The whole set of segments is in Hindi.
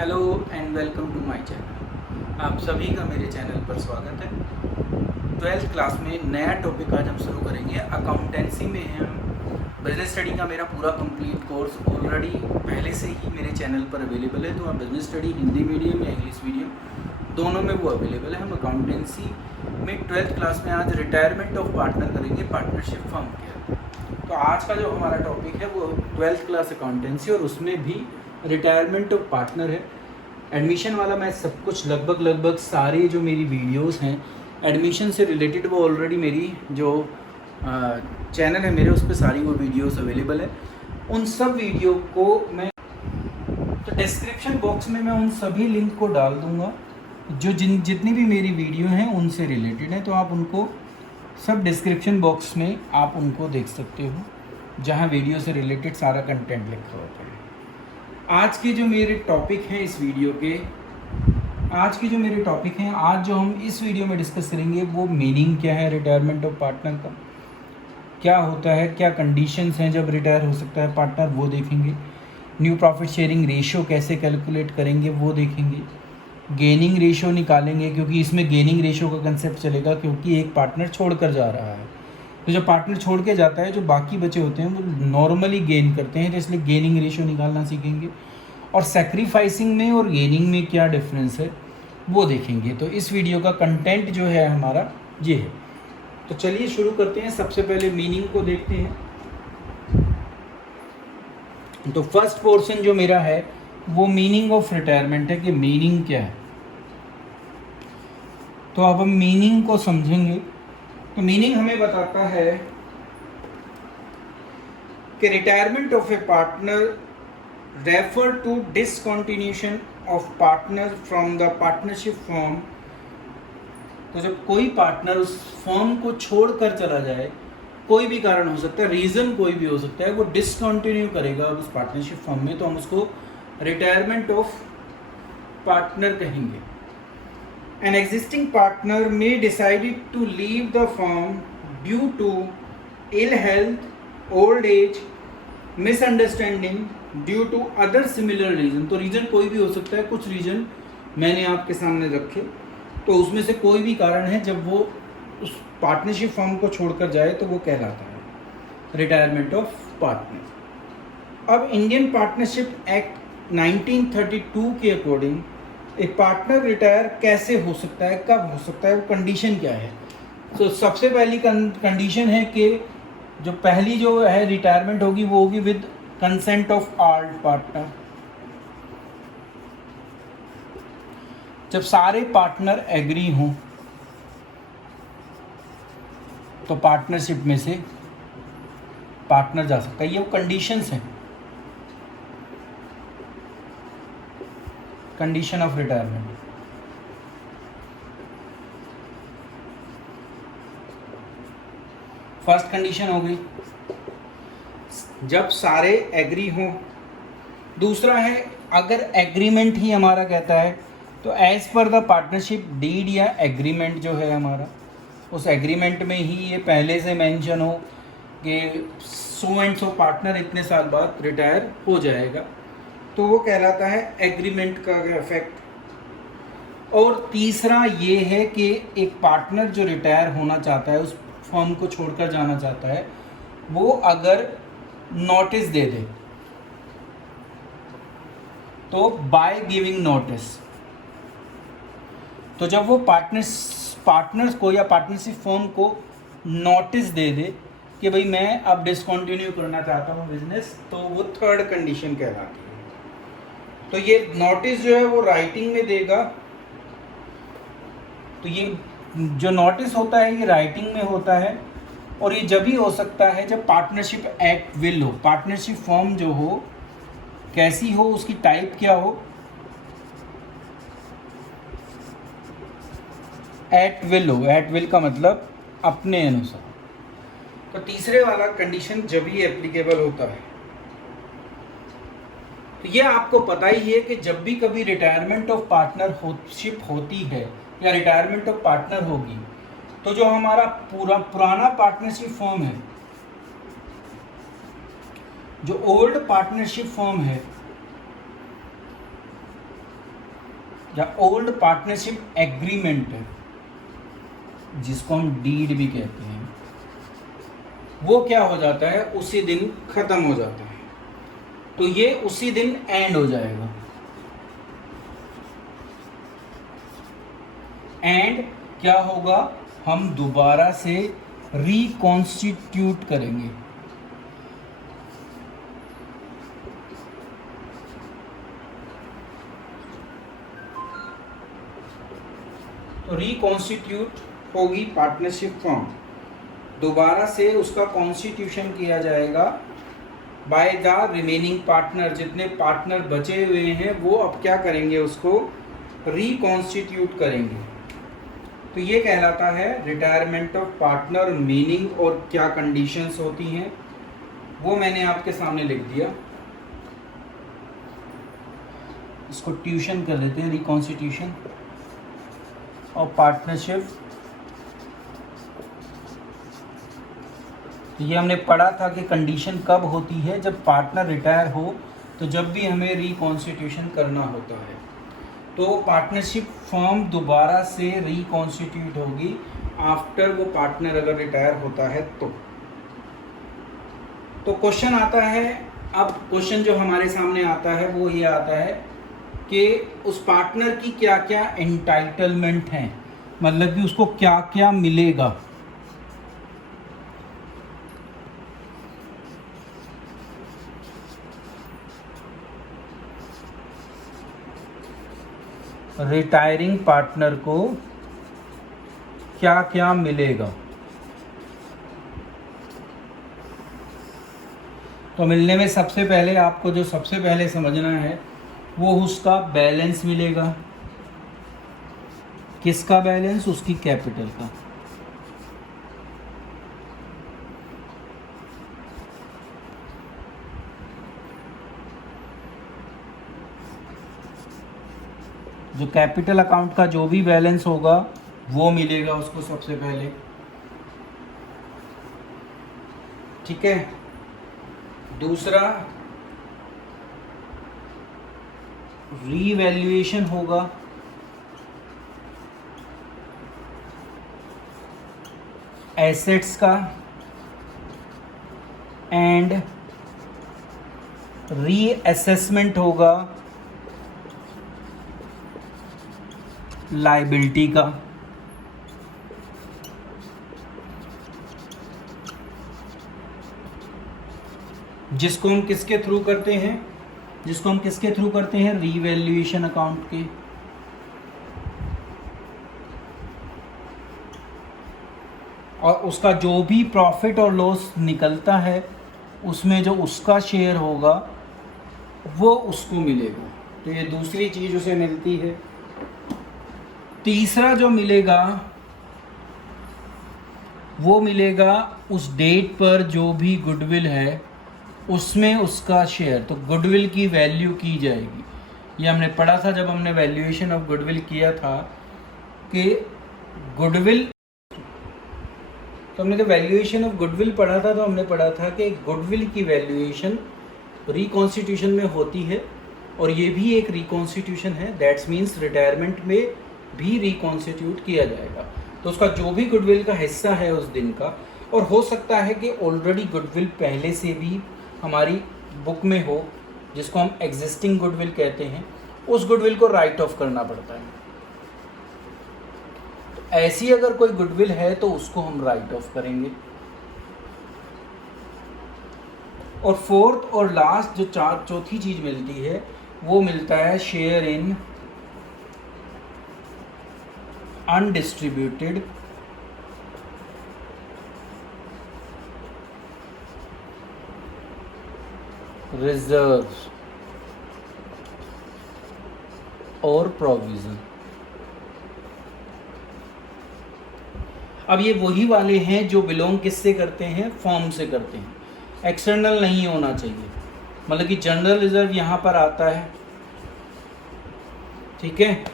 Hello and welcome to my channel. आप सभी का मेरे चैनल पर स्वागत है। 12th क्लास में नया टॉपिक आज हम शुरू करेंगे। अकाउंटेंसी में है हम। बिजनेस स्टडी का मेरा पूरा कंप्लीट कोर्स ऑलरेडी पहले से ही मेरे चैनल पर अवेलेबल है। तो आप बिजनेस स्टडी हिंदी मीडियम या इंग्लिश मीडियम दोनों में वो अवेलेबल है। हम अकाउंटेंसी में 12th क्लास में आज रिटायरमेंट ऑफ पार्टनर करेंगे, पार्टनरशिप फर्म के। तो आज का जो हमारा टॉपिक है वो 12th क्लास अकाउंटेंसी और उसमें भी रिटायरमेंट ऑफ पार्टनर है। एडमिशन वाला मैं सब कुछ लगभग सारे जो मेरी वीडियोस हैं एडमिशन से रिलेटेड वो ऑलरेडी मेरी जो चैनल है मेरे उस पर सारी वो वीडियोस अवेलेबल है। उन सब वीडियो को मैं तो डिस्क्रिप्शन बॉक्स में मैं उन सभी लिंक को डाल दूंगा जो जितनी भी मेरी वीडियो हैं उनसे रिलेटेड है। तो आप उनको सब डिस्क्रिप्शन बॉक्स में आप उनको देख सकते हो जहाँ वीडियो से रिलेटेड सारा कंटेंट लिखा होता है। आज के जो मेरे टॉपिक हैं इस वीडियो के आज जो हम इस वीडियो में डिस्कस करेंगे वो मीनिंग क्या है रिटायरमेंट ऑफ पार्टनर का, क्या होता है, क्या कंडीशंस हैं जब रिटायर हो सकता है पार्टनर, वो देखेंगे। न्यू प्रॉफिट शेयरिंग रेशियो कैसे कैलकुलेट करेंगे वो देखेंगे। गेनिंग रेशियो निकालेंगे क्योंकि इसमें गेनिंग रेशियो का कंसेप्ट चलेगा क्योंकि एक पार्टनर छोड़ कर जा रहा है। तो जब पार्टनर छोड़ के जाता है जो बाकी बचे होते हैं वो नॉर्मली गेन करते हैं, तो इसलिए गेनिंग रेशियो निकालना सीखेंगे। और सेक्रीफाइसिंग में और गेनिंग में क्या डिफरेंस है वो देखेंगे। तो इस वीडियो का कंटेंट जो है हमारा ये है। तो चलिए शुरू करते हैं। सबसे पहले मीनिंग को देखते हैं। तो फर्स्ट पोर्शन जो मेरा है वो मीनिंग ऑफ रिटायरमेंट है कि मीनिंग क्या है। तो अब हम मीनिंग को समझेंगे। तो मीनिंग हमें बताता है कि retirement of a partner refer to discontinuation of partner from the partnership firm. तो जब कोई पार्टनर उस फर्म को छोड़कर चला जाए, कोई भी कारण हो सकता है, रीज़न कोई भी हो सकता है, वो डिसकंटिन्यू करेगा उस पार्टनरशिप फर्म में, तो हम उसको रिटायरमेंट ऑफ पार्टनर कहेंगे। An existing partner may decide to leave the firm due to ill health, old age, misunderstanding, due to other similar reason। तो रीज़न कोई भी हो सकता है, कुछ रीज़न मैंने आपके सामने रखे। तो उसमें से कोई भी कारण है जब वो उस पार्टनरशिप फर्म को छोड़कर जाए तो वो कहलाता है रिटायरमेंट ऑफ पार्टनर। अब इंडियन पार्टनरशिप एक्ट 1932 के अकॉर्डिंग एक पार्टनर रिटायर कैसे हो सकता है, कब हो सकता है, वो कंडीशन क्या है। तो सबसे पहली कंडीशन है कि जो पहली जो है रिटायरमेंट होगी वो होगी with consent of all partner. जब सारे पार्टनर एग्री हों तो पार्टनरशिप में से पार्टनर जा सकता है। ये वो कंडीशंस हैं, condition of retirement. First condition हो गई जब सारे एग्री हों। दूसरा है अगर एग्रीमेंट ही हमारा कहता है तो एज पर द पार्टनरशिप डीड या एग्रीमेंट जो है हमारा, उस एग्रीमेंट में ही ये पहले से मेंशन हो कि सो एंड सो पार्टनर इतने साल बाद रिटायर हो जाएगा, तो वो कहलाता है एग्रीमेंट का इफेक्ट। और तीसरा ये है कि एक पार्टनर जो रिटायर होना चाहता है, उस फर्म को छोड़कर जाना चाहता है, वो अगर नोटिस दे दे तो बाय गिविंग नोटिस। तो जब वो पार्टनर्स को या पार्टनरशिप फर्म को नोटिस दे दे कि भाई मैं अब डिसकंटिन्यू करना चाहता हूँ बिजनेस, तो वो थर्ड कंडीशन कहलाती है। तो ये नोटिस जो है वो राइटिंग में देगा। तो ये जो नोटिस होता है ये राइटिंग में होता है और ये जब ही हो सकता है जब पार्टनरशिप एक्ट विल हो। पार्टनरशिप फर्म जो हो कैसी हो, उसकी टाइप क्या हो, एट विल हो। एट विल का मतलब अपने अनुसार। तो तीसरे वाला कंडीशन जब ही एप्लीकेबल होता है। तो ये आपको पता ही है कि जब भी कभी रिटायरमेंट ऑफ पार्टनरशिप होती है या रिटायरमेंट ऑफ पार्टनर होगी तो जो हमारा पुराना पार्टनरशिप फर्म है, जो ओल्ड पार्टनरशिप फर्म है, या ओल्ड पार्टनरशिप एग्रीमेंट है, जिसको हम डीड भी कहते हैं, वो क्या हो जाता है, उसी दिन खत्म हो जाता है। तो ये उसी दिन एंड हो जाएगा। एंड क्या होगा, हम दोबारा से रिकॉन्स्टिट्यूट करेंगे। तो रिकॉन्स्टिट्यूट होगी पार्टनरशिप फॉर्म, दोबारा से उसका कॉन्स्टिट्यूशन किया जाएगा बाय द रिमेनिंग पार्टनर। जितने पार्टनर बचे हुए हैं वो अब क्या करेंगे, उसको रिकॉन्स्टिट्यूट करेंगे। तो ये कहलाता है रिटायरमेंट ऑफ पार्टनर। मीनिंग और क्या कंडीशंस होती हैं वो मैंने आपके सामने लिख दिया। इसको ट्यूशन कर लेते हैं, रिकॉन्स्टिट्यूशन और पार्टनरशिप। ये हमने पढ़ा था कि कंडीशन कब होती है, जब पार्टनर रिटायर हो, तो जब भी हमें रिकॉन्स्टिट्यूशन करना होता है। तो पार्टनरशिप फर्म दोबारा से रिकॉन्स्टिट्यूट होगी आफ्टर वो पार्टनर अगर रिटायर होता है तो क्वेश्चन आता है। अब क्वेश्चन जो हमारे सामने आता है वो ये आता है कि उस पार्टनर की क्या क्या एंटाइटलमेंट हैं, मतलब कि उसको क्या क्या मिलेगा। रिटायरिंग पार्टनर को क्या क्या मिलेगा। तो मिलने में सबसे पहले आपको जो सबसे पहले समझना है वो उसका बैलेंस मिलेगा। किसका बैलेंस, उसकी कैपिटल का। जो कैपिटल अकाउंट का जो भी बैलेंस होगा वो मिलेगा उसको सबसे पहले, ठीक है। दूसरा रीवैल्यूएशन होगा, एसेट्स का, एंड रीअसेसमेंट होगा लायबिलिटी का। जिसको हम किसके थ्रू करते हैं, रीवैल्यूएशन अकाउंट के। और उसका जो भी प्रॉफिट और लॉस निकलता है उसमें जो उसका शेयर होगा वो उसको मिलेगा। तो ये दूसरी चीज़ उसे मिलती है। तीसरा जो मिलेगा वो मिलेगा उस डेट पर जो भी गुडविल है उसमें उसका शेयर। तो गुडविल की वैल्यू की जाएगी। ये हमने पढ़ा था जब हमने वैल्यूएशन ऑफ गुडविल किया था कि गुडविल, तो हमने जब वैल्यूएशन ऑफ गुडविल पढ़ा था तो हमने पढ़ा था कि गुडविल की वैल्यूएशन रिकॉन्स्टिट्यूशन में होती है और ये भी एक रिकॉन्स्टिट्यूशन है। दैट्स मीन्स रिटायरमेंट में भी रिकॉन्स्टिट्यूट किया जाएगा। तो उसका जो भी गुडविल का हिस्सा है उस दिन का, और हो सकता है कि ऑलरेडी गुडविल पहले से भी हमारी बुक में हो, जिसको हम एग्जिस्टिंग गुडविल कहते हैं, उस गुडविल को राइट ऑफ करना पड़ता है। तो ऐसी अगर कोई गुडविल है तो उसको हम राइट ऑफ करेंगे। और फोर्थ और लास्ट जो चौथी चीज़ मिलती है वो मिलता है शेयर इन अनडिस्ट्रीब्यूटेड रिजर्व्स और प्रोविजन। अब ये वही वाले हैं जो बिलोंग किससे करते हैं, फॉर्म से करते हैं। एक्सटर्नल नहीं होना चाहिए, मतलब कि जनरल रिजर्व यहाँ पर आता है, ठीक है।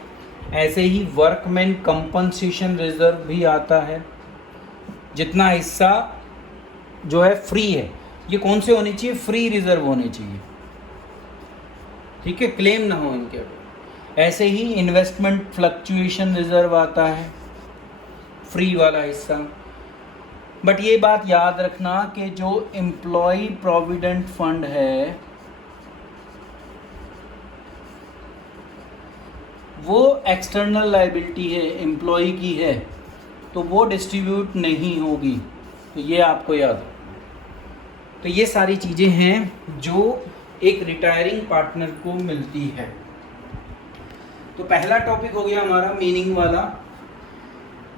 ऐसे ही वर्कमैन कंपनसेशन रिजर्व भी आता है। जितना हिस्सा जो है फ्री है, ये कौन से होने चाहिए, फ्री रिजर्व होने चाहिए, ठीक है, क्लेम ना हो इनके ऊपर। ऐसे ही इन्वेस्टमेंट फ्लक्चुएशन रिजर्व आता है, फ्री वाला हिस्सा। बट ये बात याद रखना कि जो एम्प्लॉय प्रोविडेंट फंड है वो एक्सटर्नल लायबिलिटी है, एम्प्लॉय की है, तो वो डिस्ट्रीब्यूट नहीं होगी। तो ये आपको याद रखना। तो ये सारी चीज़ें हैं जो एक रिटायरिंग पार्टनर को मिलती है। तो पहला टॉपिक हो गया हमारा मीनिंग वाला।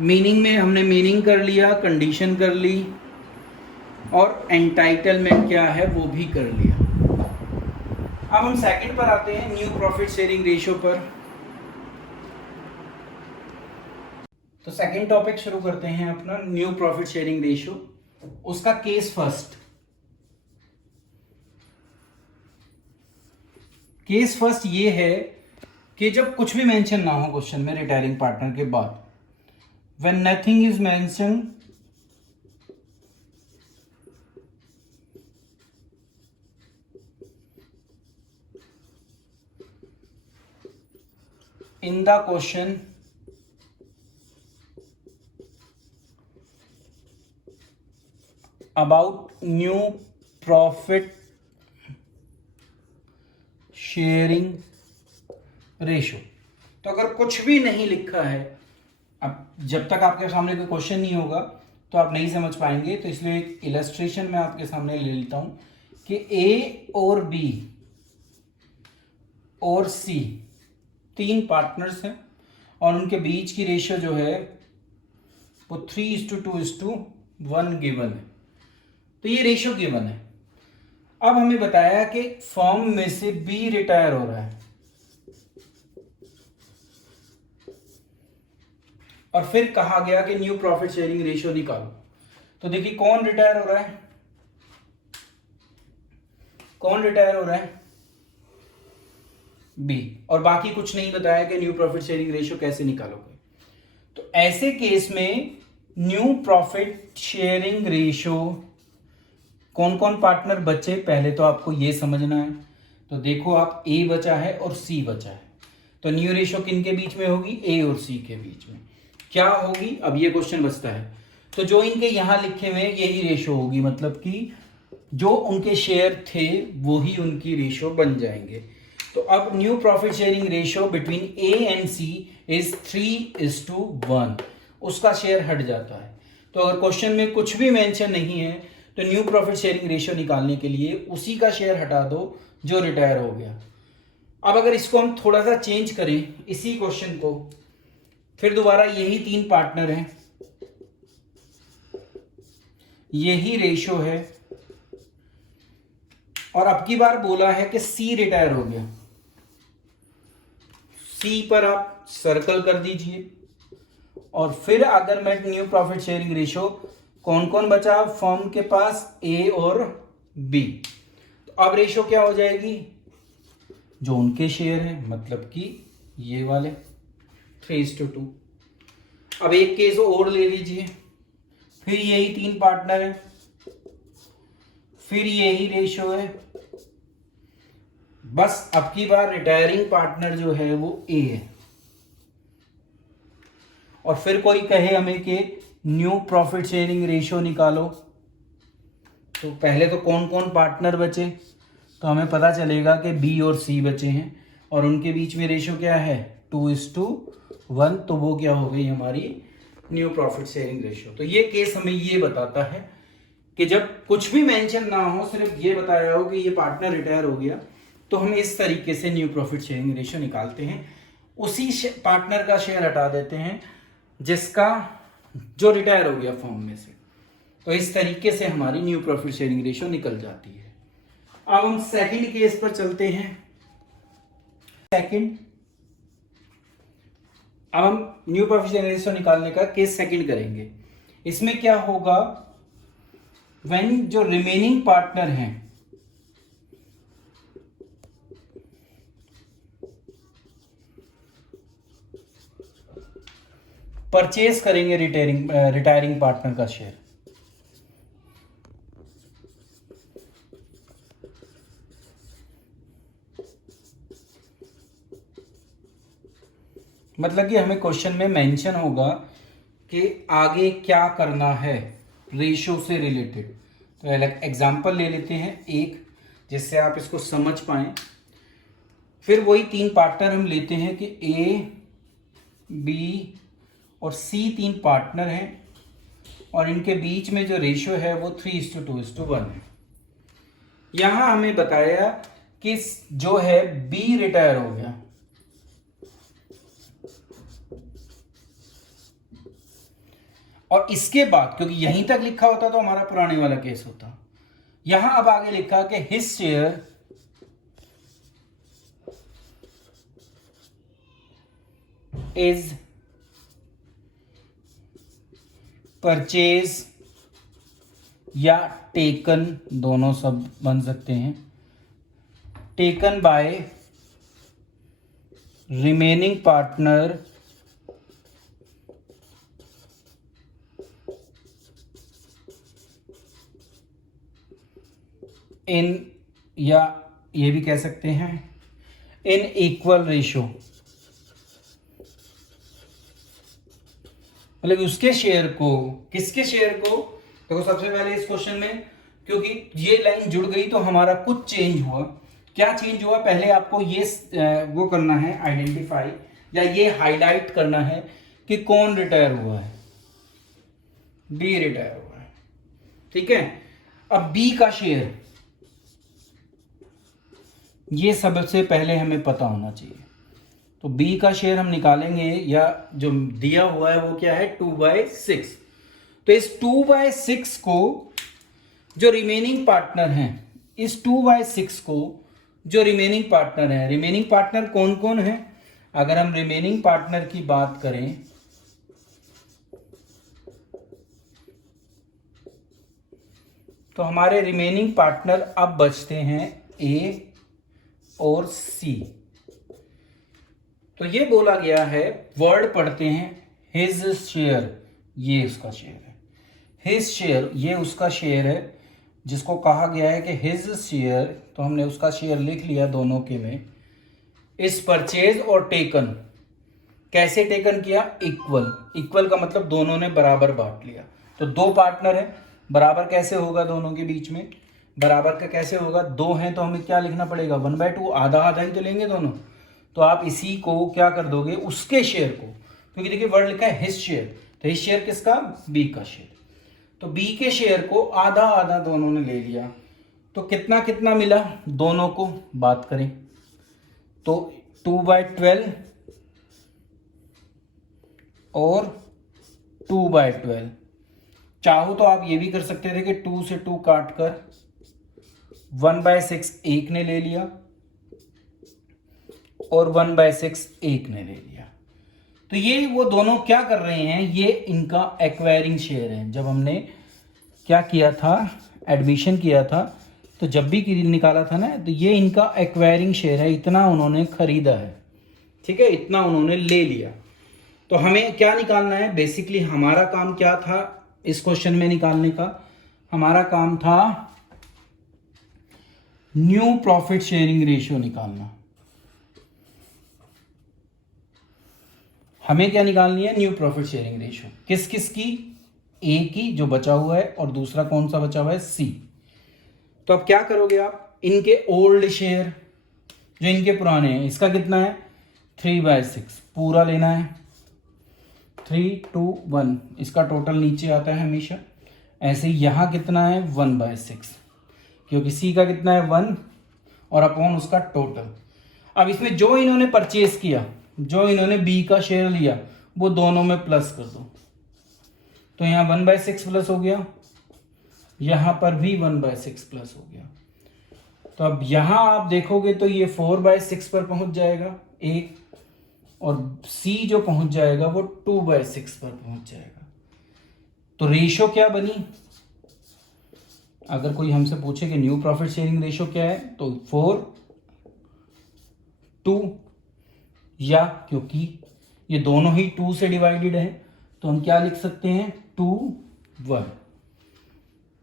मीनिंग में हमने मीनिंग कर लिया, कंडीशन कर ली, और एंटाइटलमेंट क्या है वो भी कर लिया। अब हम सेकंड पर आते हैं, न्यू प्रॉफिट शेयरिंग रेशियो पर। तो सेकंड टॉपिक शुरू करते हैं अपना, न्यू प्रॉफिट शेयरिंग रेशियो। उसका केस फर्स्ट। केस फर्स्ट ये है कि जब कुछ भी मेंशन ना हो क्वेश्चन में रिटायरिंग पार्टनर के बाद, when nothing is mention in the question about new profit sharing ratio। तो अगर कुछ भी नहीं लिखा है, अब जब तक आपके सामने कोई क्वेश्चन नहीं होगा तो आप नहीं समझ पाएंगे, तो इसलिए एक इलस्ट्रेशन मैं आपके सामने ले लेता हूं कि ए और बी और सी तीन पार्टनर्स हैं और उनके बीच की रेशियो जो है वो 3:2:1 गिवन है। तो ये रेशियो गिवन है। अब हमें बताया कि फर्म में से बी रिटायर हो रहा है और फिर कहा गया कि न्यू प्रॉफिट शेयरिंग रेशियो निकालो। तो देखिए कौन रिटायर हो रहा है, कौन रिटायर हो रहा है, बी, और बाकी कुछ नहीं बताया कि न्यू प्रॉफिट शेयरिंग रेशियो कैसे निकालोगे। तो ऐसे केस में न्यू प्रॉफिट शेयरिंग रेशियो, कौन कौन पार्टनर बचे पहले तो आपको ये समझना है। तो देखो आप, ए बचा है और सी बचा है, तो न्यू रेशियो किन के बीच में होगी, ए और सी के बीच में क्या होगी, अब ये क्वेश्चन बचता है। तो जो इनके यहां लिखे हुए यही रेशियो होगी, मतलब कि जो उनके शेयर थे वो ही उनकी रेशियो बन जाएंगे। तो अब new profit sharing ratio between A and C is 3:1, उसका शेयर हट जाता है। तो अगर क्वेश्चन में कुछ भी मेंशन नहीं है तो न्यू प्रॉफिट शेयरिंग रेशियो निकालने के लिए उसी का शेयर हटा दो जो रिटायर हो गया। अब अगर इसको हम थोड़ा सा चेंज करें, इसी क्वेश्चन को, फिर दोबारा यही तीन पार्टनर हैं, यही रेशियो है, और अब की बार बोला है कि सी रिटायर हो गया। सी पर आप सर्कल कर दीजिए, और फिर अगर मैं न्यू प्रॉफिट शेयरिंग रेशियो, कौन कौन बचा फर्म के पास, ए और बी। तो अब रेशियो क्या हो जाएगी, जो उनके शेयर है, मतलब कि ये वाले 3:2। अब एक केस और ले लीजिए, फिर यही तीन पार्टनर है, फिर यही रेशियो है, बस अब की बार रिटायरिंग पार्टनर जो है वो ए है। और फिर कोई कहे हमें कि न्यू प्रॉफिट शेयरिंग रेशियो निकालो, तो पहले तो कौन कौन पार्टनर बचे, तो हमें पता चलेगा कि बी और सी बचे हैं और उनके बीच में रेशियो क्या है, 2:1। तो वो क्या हो गई हमारी न्यू प्रॉफिट शेयरिंग रेशियो। तो ये केस हमें ये बताता है कि जब कुछ भी मेंशन ना हो, सिर्फ ये बताया हो कि ये पार्टनर रिटायर हो गया, तो हम इस तरीके से न्यू प्रॉफिट शेयरिंग रेशियो निकालते हैं। उसी पार्टनर का शेयर हटा देते हैं जिसका, जो रिटायर हो गया फर्म में से। तो इस तरीके से हमारी न्यू प्रॉफिट शेयरिंग रेशियो निकल जाती है। अब हम सेकंड केस पर चलते हैं। सेकंड, अब हम न्यू प्रॉफिट शेयरिंग रेशियो निकालने का केस सेकंड करेंगे। इसमें क्या होगा, व्हेन जो रिमेनिंग पार्टनर हैं परचेज करेंगे रिटायरिंग पार्टनर का शेयर, मतलब कि हमें क्वेश्चन में मेंशन होगा कि आगे क्या करना है रेशो से रिलेटेड। तो एग्जांपल ले लेते हैं एक, जिससे आप इसको समझ पाएं। फिर वही 3 पार्टनर हम लेते हैं कि ए, बी और सी 3 पार्टनर हैं और इनके बीच में जो रेशियो है वो 3:2:1 है। यहां हमें बताया कि जो है बी रिटायर हो गया, और इसके बाद क्योंकि यहीं तक लिखा होता तो हमारा पुराने वाला केस होता, यहां अब आगे लिखा कि हिज शेयर इज परचेज या टेकन, दोनों सब बन सकते हैं, taken by remaining partner in, या ये भी कह सकते हैं इन इक्वल रेशो, मतलब उसके शेयर को, किसके शेयर को। देखो सबसे पहले इस क्वेश्चन में क्योंकि ये लाइन जुड़ गई तो हमारा कुछ चेंज हुआ। क्या चेंज हुआ, पहले आपको ये वो करना है आइडेंटिफाई, या ये हाईलाइट करना है कि कौन रिटायर हुआ है, बी रिटायर हुआ है, ठीक है। अब बी का शेयर, ये सबसे पहले हमें पता होना चाहिए। तो बी का शेयर हम निकालेंगे, या जो दिया हुआ है वो क्या है 2/6। तो इस 2/6 को जो रिमेनिंग पार्टनर हैं, इस 2/6 को जो रिमेनिंग पार्टनर हैं, रिमेनिंग पार्टनर कौन कौन है, अगर हम रिमेनिंग पार्टनर की बात करें तो हमारे रिमेनिंग पार्टनर अब बचते हैं ए और सी। तो ये बोला गया है, वर्ड पढ़ते हैं हिज शेयर, ये उसका शेयर है, हिज शेयर ये उसका शेयर है, जिसको कहा गया है कि हिज शेयर, तो हमने उसका शेयर लिख लिया दोनों के में। इस परचेज और टेकन, कैसे टेकन किया, इक्वल, इक्वल का मतलब दोनों ने बराबर बांट लिया। तो 2 पार्टनर है, बराबर कैसे होगा दोनों के बीच में, बराबर का कैसे होगा, 2 हैं तो हमें क्या लिखना पड़ेगा 1/2, आधा आधा ही तो लेंगे दोनों। तो आप इसी को क्या कर दोगे, उसके शेयर को, क्योंकि देखिए वर्ड लिखा है हिज शेयर, तो हिज शेयर किसका, बी का शेयर। तो बी के शेयर को आधा आधा दोनों ने ले लिया, तो कितना कितना मिला, दोनों को बात करें तो 2/12 और 2/12। चाहो तो आप ये भी कर सकते थे कि 2 से 2 काट कर 1/6 एक ने ले लिया और 1/6 एक ने ले लिया। तो ये वो दोनों क्या कर रहे हैं, ये इनका एक्वायरिंग शेयर है। जब हमने क्या किया था, एडमिशन किया था, तो जब भी निकाला था ना, तो ये इनका एक्वायरिंग शेयर है, इतना उन्होंने खरीदा है, ठीक है, इतना उन्होंने ले लिया। तो हमें क्या निकालना है, बेसिकली हमारा काम क्या था इस क्वेश्चन में निकालने का, हमारा काम था न्यू प्रॉफिट शेयरिंग रेशियो निकालना। हमें क्या निकालनी है, न्यू प्रॉफिट शेयरिंग रेशियो, किस किस की, ए की जो बचा हुआ है, और दूसरा कौन सा बचा हुआ है, सी। तो अब क्या करोगे आप, इनके ओल्ड शेयर जो इनके पुराने हैं, इसका कितना है 3/6 पूरा लेना है, 3:2:1, इसका टोटल नीचे आता है हमेशा। ऐसे ही यहाँ कितना है 1/6, क्योंकि सी का कितना है 1 और अपॉन उसका टोटल। अब इसमें जो इन्होंने परचेज किया, जो इन्होंने बी का शेयर लिया, वो दोनों में प्लस कर दो, तो यहाँ 1/6 प्लस हो गया, यहाँ पर भी 1/6 प्लस हो गया। तो अब यहाँ आप देखोगे तो ये 4/6 पर पहुंच जाएगा एक, और सी जो पहुंच जाएगा वो 2/6 पर पहुंच जाएगा। तो रेशो क्या बनी, अगर कोई हमसे पूछे कि न्यू प्रॉफिट शेयरिंग रेशो क्या है, तो 4:2, या क्योंकि ये दोनों ही 2 से डिवाइडेड है तो हम क्या लिख सकते हैं 2:1।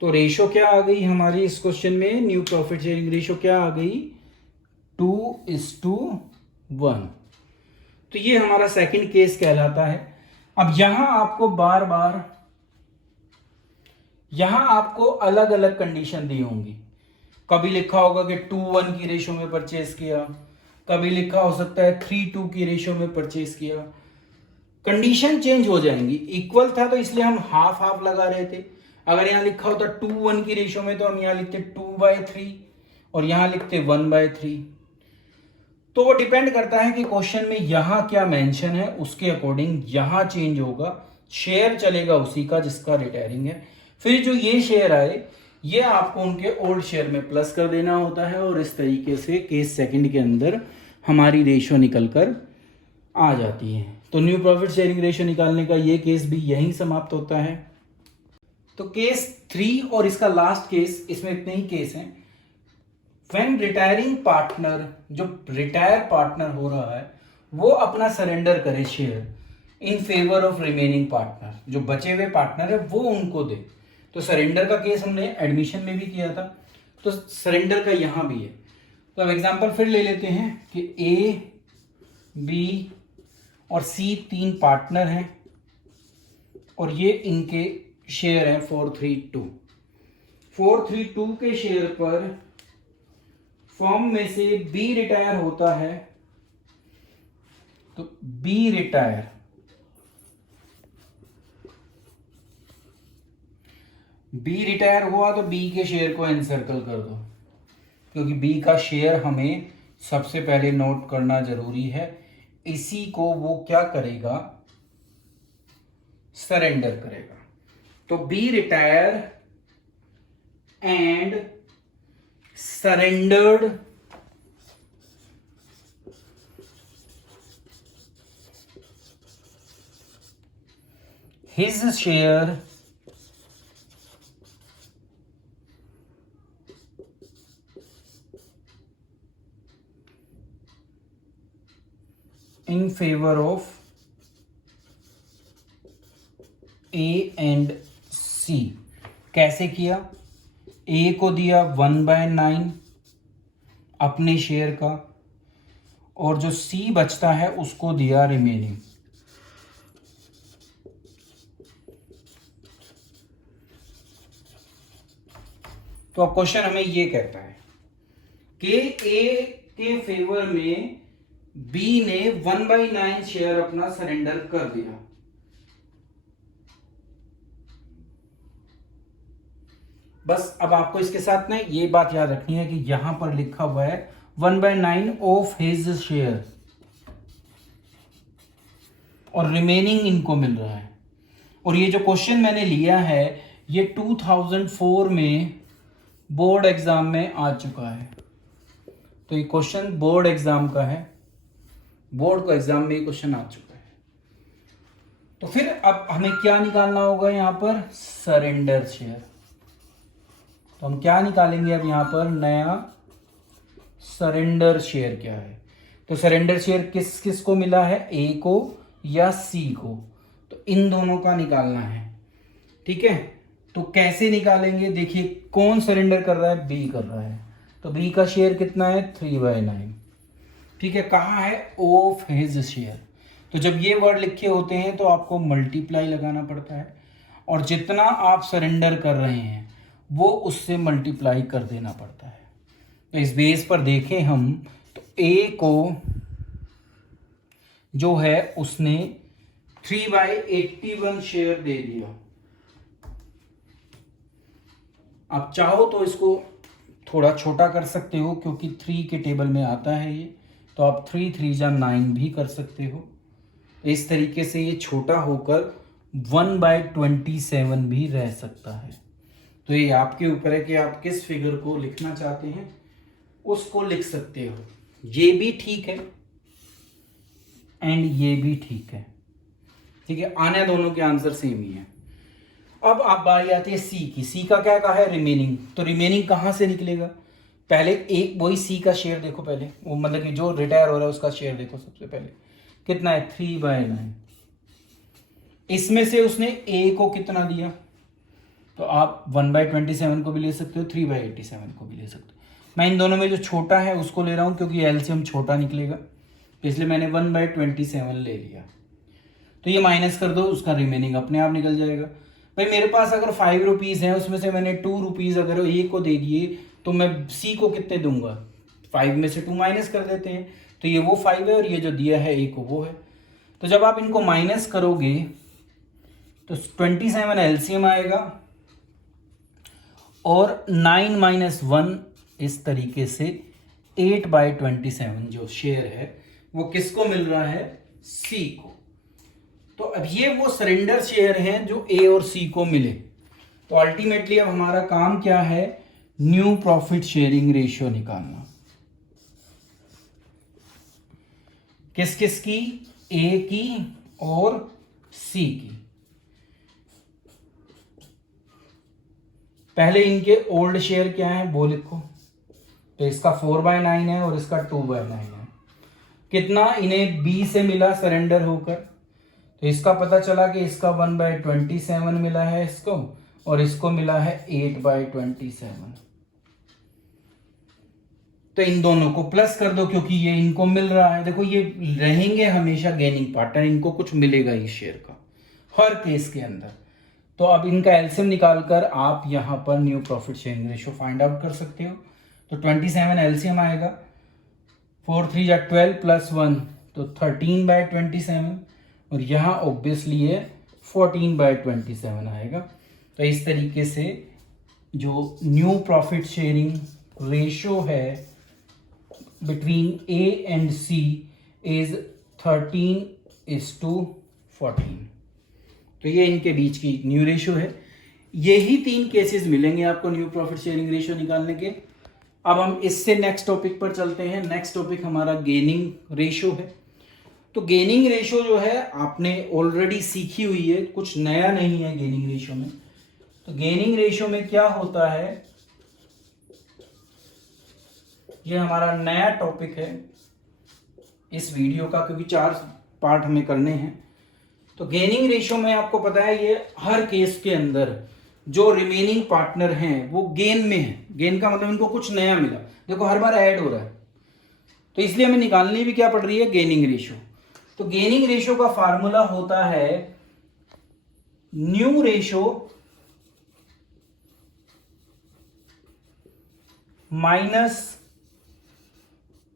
तो रेशो क्या आ गई हमारी इस क्वेश्चन में, न्यू प्रॉफिट शेयरिंग रेशो क्या आ गई 2:1। तो ये हमारा सेकंड केस कहलाता है। अब यहां आपको बार बार यहां आपको अलग अलग कंडीशन दी होंगी। कभी लिखा होगा कि 2:1 की रेशो में परचेज किया, कभी लिखा हो सकता है 3:2 की रेशो में परचेज किया। कंडीशन चेंज हो जाएंगी। इक्वल था तो इसलिए हम हाफ हाफ लगा रहे थे। अगर यहाँ लिखा होता 2:1 की रेशो में तो हम यहाँ लिखते 2/3 और यहाँ लिखते 1/3। तो वो डिपेंड करता है कि क्वेश्चन में यहाँ क्या मेंशन है, उसके अकॉर्डिंग यहाँ चेंज होगा। शेयर चलेगा उसी का जिसका रिटायरिंग है। फिर जो ये शेयर आए ये आपको उनके ओल्ड शेयर में प्लस कर देना होता है और इस तरीके से केस सेकंड के अंदर हमारी रेशो निकल कर आ जाती है। तो न्यू प्रॉफिट शेयरिंग रेशो निकालने का ये केस भी यहीं समाप्त होता है। तो केस 3 और इसका लास्ट केस, इसमें इतने ही केस हैं। व्हेन रिटायरिंग पार्टनर, जो रिटायर पार्टनर हो रहा है वो अपना सरेंडर करे share in favour of remaining partner, जो बचे हुए पार्टनर है वो उनको दे। तो सरेंडर का केस हमने एडमिशन में भी किया था, तो सरेंडर का यहां भी है। तो अब एग्जांपल फिर ले लेते हैं कि ए, बी और सी 3 पार्टनर हैं और ये इनके शेयर हैं 432। 432 के शेयर पर फॉर्म में से बी रिटायर होता है, तो बी रिटायर हुआ तो बी के शेयर को एनसर्कल कर दो, क्योंकि बी का शेयर हमें सबसे पहले नोट करना जरूरी है। इसी को वो क्या करेगा, सरेंडर करेगा। तो B retire and surrendered his share in favor of A and C। कैसे किया, ए को दिया 1/9 अपने शेयर का और जो सी बचता है उसको दिया रिमेनिंग। तो अब क्वेश्चन हमें ये कहता है कि ए के फेवर में बी ने 1/9 शेयर अपना सरेंडर कर दिया। बस अब आपको इसके साथ ना ये बात याद रखनी है कि यहां पर लिखा हुआ है 1/9 ऑफ हिज शेयर और रिमेनिंग इनको मिल रहा है। और ये जो क्वेश्चन मैंने लिया है ये 2004 में बोर्ड एग्जाम में आ चुका है। तो ये क्वेश्चन बोर्ड एग्जाम का है, बोर्ड का एग्जाम में ये क्वेश्चन आ चुका है। तो फिर अब हमें क्या निकालना होगा यहाँ पर, सरेंडर शेयर। तो हम क्या निकालेंगे अब यहाँ पर, नया सरेंडर शेयर क्या है। तो सरेंडर शेयर किस किस को मिला है, ए को या सी को, तो इन दोनों का निकालना है। ठीक है, तो कैसे निकालेंगे, देखिए कौन सरेंडर कर रहा है, बी कर रहा है। तो बी का शेयर कितना है, 3/9। ठीक है, कहाँ है, ऑफ हिज शेयर। तो जब ये वर्ड लिखे होते हैं तो आपको मल्टीप्लाई लगाना पड़ता है और जितना आप सरेंडर कर रहे हैं वो उससे मल्टीप्लाई कर देना पड़ता है। तो इस बेस पर देखें हम तो ए को जो है उसने 3/81 शेयर दे दिया। आप चाहो तो इसको थोड़ा छोटा कर सकते हो क्योंकि 3 के टेबल में आता है ये, तो आप 3 3 जा 9 भी कर सकते हो। इस तरीके से ये छोटा होकर 1/27 भी रह सकता है। तो ये आपके ऊपर है कि आप किस फिगर को लिखना चाहते हैं उसको लिख सकते हो। ये भी ठीक है एंड ये भी ठीक है। ठीक है, आने दोनों के आंसर सेम ही है। अब आप बारी आती है सी की। सी का क्या कहा है, रिमेनिंग। तो रिमेनिंग कहाँ से निकलेगा, पहले एक वही सी का शेयर देखो, पहले वो मतलब कि जो रिटायर हो रहा है उसका शेयर देखो। सबसे पहले कितना है, 3/9। इसमें से उसने ए को कितना दिया, तो आप 1/27 को भी ले सकते हो, 3/87 को भी ले सकते हो। मैं इन दोनों में जो छोटा है उसको ले रहा हूं क्योंकि एलसीएम छोटा निकलेगा। तो इसलिए मैंने 1/27 ले लिया। तो ये माइनस कर दो, उसका रिमेनिंग अपने आप निकल जाएगा। भाई मेरे पास अगर 5 रुपीज़ हैं, उसमें से मैंने 2 रुपीज़ अगर ए को दे दिए तो मैं सी को कितने दूंगा, 5 में से 2 माइनस कर देते हैं। तो ये वो 5 है और ये जो दिया है ए को वो है। तो जब आप इनको माइनस करोगे तो 27 एलसीएम आएगा और 9 - 1 इस तरीके से 8/27 जो शेयर है वो किसको मिल रहा है, सी को। तो अब ये वो सरेंडर शेयर हैं जो ए और सी को मिले। तो अल्टीमेटली अब हमारा काम क्या है, न्यू प्रॉफिट शेयरिंग रेशियो निकालना। किस किस की, ए की और सी की। पहले इनके ओल्ड शेयर क्या है वो लिखो। तो इसका 4/9 है और इसका 2/9 है। कितना इन्हें बी से मिला सरेंडर होकर, तो इसका पता चला कि इसका 1/27 मिला है इसको और इसको मिला है 8/27। तो इन दोनों को प्लस कर दो क्योंकि ये इनको मिल रहा है। देखो ये रहेंगे हमेशा गेनिंग पार्टनर, इनको कुछ मिलेगा इस शेयर का हर केस के अंदर। तो अब इनका एलसीएम निकालकर आप यहां पर new profit sharing ratio find out कर सकते हो। तो 27 एलसीएम आएगा, 4 3 जा 12 + 1 तो 13/27 और यहाँ ऑब्वियसली ये 14/27 आएगा। तो इस तरीके से जो न्यू प्रॉफिट शेयरिंग रेशियो है between A and C is 13:14। तो ये इनके बीच की न्यू रेशियो है। यही 3 केसेस मिलेंगे आपको न्यू प्रॉफिट शेयरिंग रेशियो निकालने के। अब हम इससे नेक्स्ट टॉपिक पर चलते हैं। नेक्स्ट टॉपिक हमारा गेनिंग रेशियो है। तो गेनिंग रेशियो जो है आपने ऑलरेडी सीखी हुई है, कुछ नया नहीं है गेनिंग रेशियो में। तो गेनिंग रेशियो में क्या होता है, ये हमारा नया टॉपिक है इस वीडियो का, क्योंकि 4 पार्ट हमें करने हैं। तो गेनिंग रेशियो में आपको पता है ये हर केस के अंदर जो रिमेनिंग पार्टनर हैं वो गेन में है। गेन का मतलब इनको कुछ नया मिला, देखो हर बार ऐड हो रहा है, तो इसलिए हमें निकालनी भी क्या पड़ रही है, गेनिंग रेशियो। तो गेनिंग रेशियो का फार्मूला होता है new ratio minus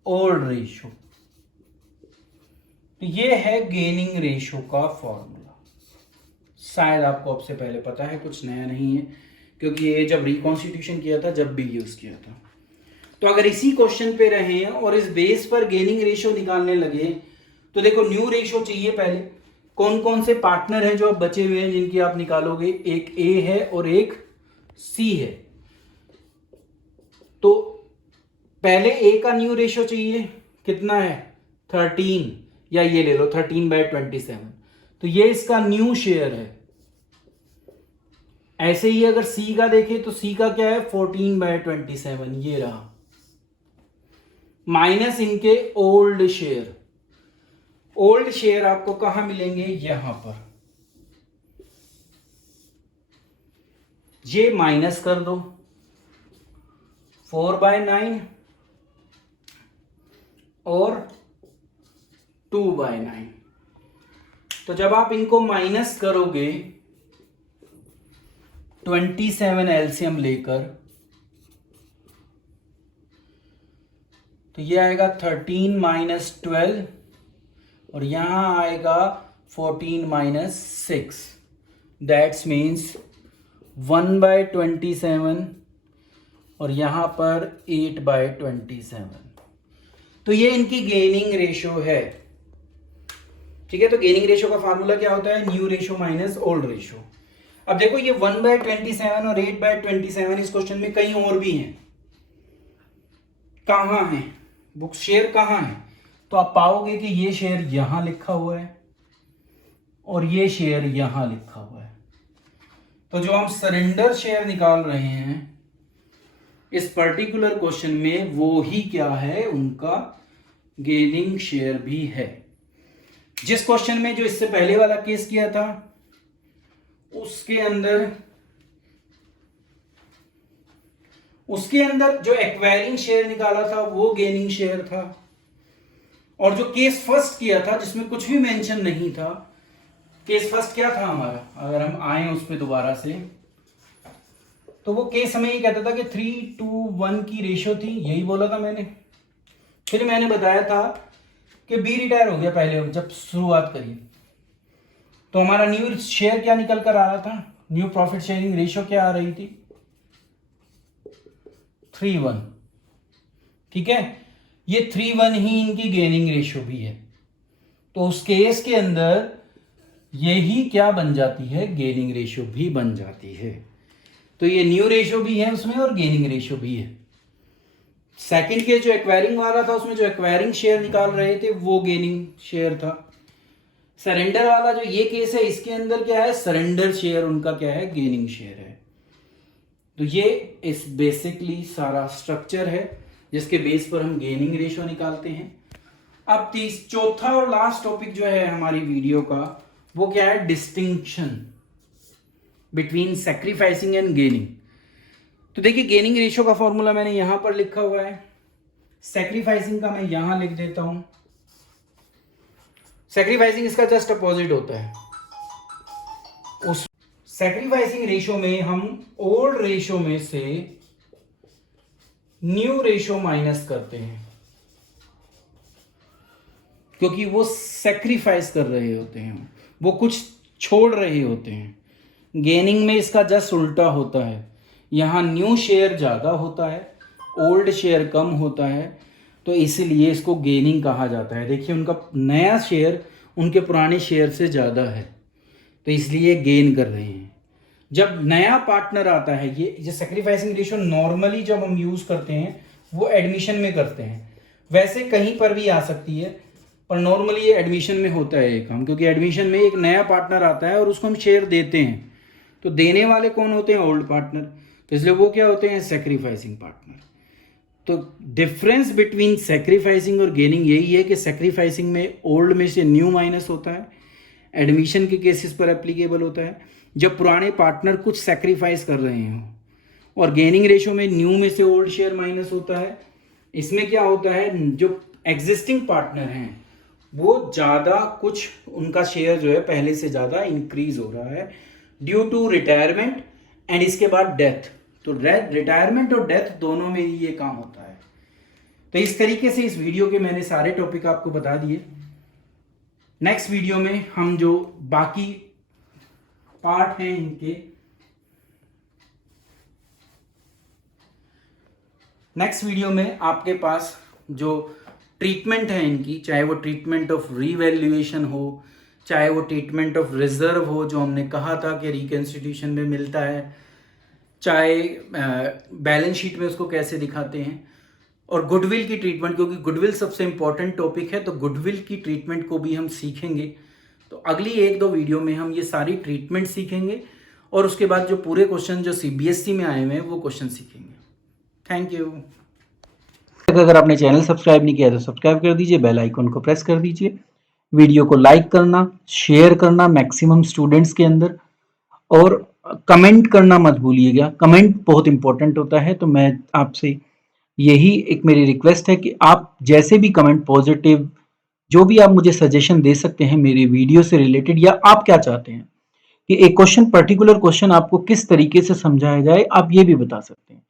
old ratio. तो ये है गेनिंग रेशियो का फॉर्मूला। शायद आपको अब से पहले पता है, कुछ नया नहीं है, क्योंकि ये जब रिकॉन्स्टिट्यूशन किया था जब भी यूज किया था। तो अगर इसी क्वेश्चन पे रहे और इस बेस पर गेनिंग रेशियो निकालने लगे तो देखो न्यू रेशियो चाहिए पहले। कौन कौन से पार्टनर हैं जो अब बचे हुए हैं जिनकी आप निकालोगे, एक ए है और एक सी है। तो पहले ए का न्यू रेशियो चाहिए, कितना है 13, या ये ले लो 13/27। तो ये इसका न्यू शेयर है। ऐसे ही अगर सी का देखें तो सी का क्या है 14/27, ये रहा, माइनस इनके ओल्ड शेयर। ओल्ड शेयर आपको कहां मिलेंगे, यहां पर। ये माइनस कर दो 4/9 और 2/9। तो जब आप इनको माइनस करोगे 27 एलसीएम लेकर, तो ये आएगा 13 - 12 और यहां आएगा 14 - 6। दैट्स मीन्स 1/27 और यहां पर 8/27। तो ये इनकी गेनिंग रेशियो है। ठीक है, तो गेनिंग रेशियो का फार्मूला क्या होता है, new ratio minus old ratio. अब देखो ये 1/27 और 8/27 इस क्वेश्चन में कहीं और भी हैं। कहां है बुक शेयर, कहां है, तो आप पाओगे कि ये शेयर यहां लिखा हुआ है और ये शेयर यहां लिखा हुआ है। तो जो हम सरेंडर शेयर निकाल रहे हैं इस पर्टिकुलर क्वेश्चन में, वो ही क्या है, उनका गेनिंग शेयर भी है। जिस क्वेश्चन में जो इससे पहले वाला केस किया था उसके अंदर जो एक्वायरिंग शेयर निकाला था वो गेनिंग शेयर था, और जो केस फर्स्ट किया था जिसमें कुछ भी मेंशन नहीं था, केस फर्स्ट क्या था हमारा, अगर हम आए उस पर दोबारा से, तो वो केस हमें ये कहता था कि 3:1 की रेशियो थी, यही बोला था मैंने। फिर मैंने बताया था कि बी रिटायर हो गया पहले जब शुरुआत करी, तो हमारा न्यू शेयर क्या निकल कर आ रहा था, न्यू प्रॉफिट शेयरिंग रेशियो क्या आ रही थी, 3:1। ठीक है, ये 3:1 ही इनकी गेनिंग रेशियो भी है, तो उस केस के अंदर यही क्या बन जाती है, गेनिंग रेशियो भी बन जाती है। तो ये न्यू रेशियो भी है उसमें और गेनिंग रेशियो भी है। सेकंड केस जो एक्वायरिंग वाला था उसमें जो एक्वायरिंग शेयर निकाल रहे थे वो गेनिंग शेयर था। सरेंडर वाला जो ये केस है इसके अंदर क्या है, सरेंडर शेयर उनका क्या है, गेनिंग शेयर है। तो ये इस बेसिकली सारा स्ट्रक्चर है जिसके बेस पर हम गेनिंग रेशियो निकालते हैं। अब चौथा और लास्ट टॉपिक जो है हमारी वीडियो का वो क्या है, distinction between sacrificing and gaining. तो देखिए गेनिंग रेशियो का फॉर्मूला मैंने यहां पर लिखा हुआ है, सैक्रिफाइसिंग का मैं यहां लिख देता हूं। सैक्रिफाइसिंग इसका जस्ट अपोजिट होता है। उस सैक्रिफाइसिंग रेशियो में हम ओल्ड रेशियो में से न्यू रेशियो माइनस करते हैं, क्योंकि वो सैक्रिफाइस कर रहे होते हैं, वो कुछ छोड़ रहे होते हैं। गेनिंग में इसका जस्ट उल्टा होता है, यहाँ न्यू शेयर ज़्यादा होता है, ओल्ड शेयर कम होता है, तो इसलिए इसको गेनिंग कहा जाता है। देखिए उनका नया शेयर उनके पुराने शेयर से ज़्यादा है, तो इसलिए गेन कर रहे हैं। जब नया पार्टनर आता है, ये सैक्रिफाइसिंग रेशियो नॉर्मली जब हम यूज़ करते हैं वो एडमिशन में करते हैं, वैसे कहीं पर भी आ सकती है, पर नॉर्मली ये एडमिशन में होता है ये काम, क्योंकि एडमिशन में एक नया पार्टनर आता है और उसको हम शेयर देते हैं, तो देने वाले कौन होते हैं, ओल्ड पार्टनर, तो इसलिए वो क्या होते हैं, सैक्रिफाइसिंग पार्टनर। तो डिफरेंस बिटवीन सैक्रिफाइसिंग और गेनिंग यही है कि सैक्रिफाइसिंग में ओल्ड में से न्यू माइनस होता है, एडमिशन के केसेस पर एप्लीकेबल होता है जब पुराने पार्टनर कुछ सैक्रिफाइस कर रहे हों, और गेनिंग रेशियो में न्यू में से ओल्ड शेयर माइनस होता है। इसमें क्या होता है, जो एग्जिस्टिंग पार्टनर हैं वो ज़्यादा कुछ उनका शेयर जो है पहले से ज़्यादा इंक्रीज हो रहा है ड्यू टू रिटायरमेंट एंड इसके बाद डेथ। तो रिटायरमेंट और डेथ दोनों में ही ये काम होता है। तो इस तरीके से इस वीडियो के मैंने सारे टॉपिक आपको बता दिए। नेक्स्ट वीडियो में हम जो बाकी पार्ट हैं इनके, नेक्स्ट वीडियो में आपके पास जो ट्रीटमेंट है इनकी, चाहे वो ट्रीटमेंट ऑफ रीवैल्यूएशन हो, चाहे वो ट्रीटमेंट ऑफ रिजर्व हो जो हमने कहा था कि रिकंस्टिट्यूशन में मिलता है, चाहे बैलेंस शीट में उसको कैसे दिखाते हैं, और गुडविल की ट्रीटमेंट, क्योंकि गुडविल सबसे इंपॉर्टेंट टॉपिक है, तो गुडविल की ट्रीटमेंट को भी हम सीखेंगे। तो अगली 1-2 वीडियो में हम ये सारी ट्रीटमेंट सीखेंगे और उसके बाद जो पूरे क्वेश्चन जो CBSE में आए हुए हैं वो क्वेश्चन सीखेंगे। Thank you. अगर आपने चैनल सब्सक्राइब नहीं किया तो सब्सक्राइब कर दीजिए, बेल आइकन को प्रेस कर दीजिए, वीडियो को लाइक करना, शेयर करना मैक्सिमम स्टूडेंट्स के अंदर, और कमेंट करना मत भूलिएगा। कमेंट बहुत इंपॉर्टेंट होता है। तो मैं आपसे यही एक मेरी रिक्वेस्ट है कि आप जैसे भी कमेंट, पॉजिटिव जो भी आप मुझे सजेशन दे सकते हैं मेरे वीडियो से रिलेटेड, या आप क्या चाहते हैं कि एक क्वेश्चन, पर्टिकुलर क्वेश्चन आपको किस तरीके से समझाया जाए, आप ये भी बता सकते हैं,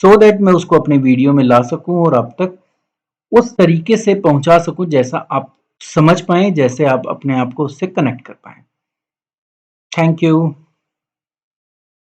सो दैट मैं उसको अपने वीडियो में ला सकूं और आप तक उस तरीके से पहुंचा सकूं जैसा आप समझ पाएं, जैसे आप अपने आप को उससे कनेक्ट कर पाएं। Thank you.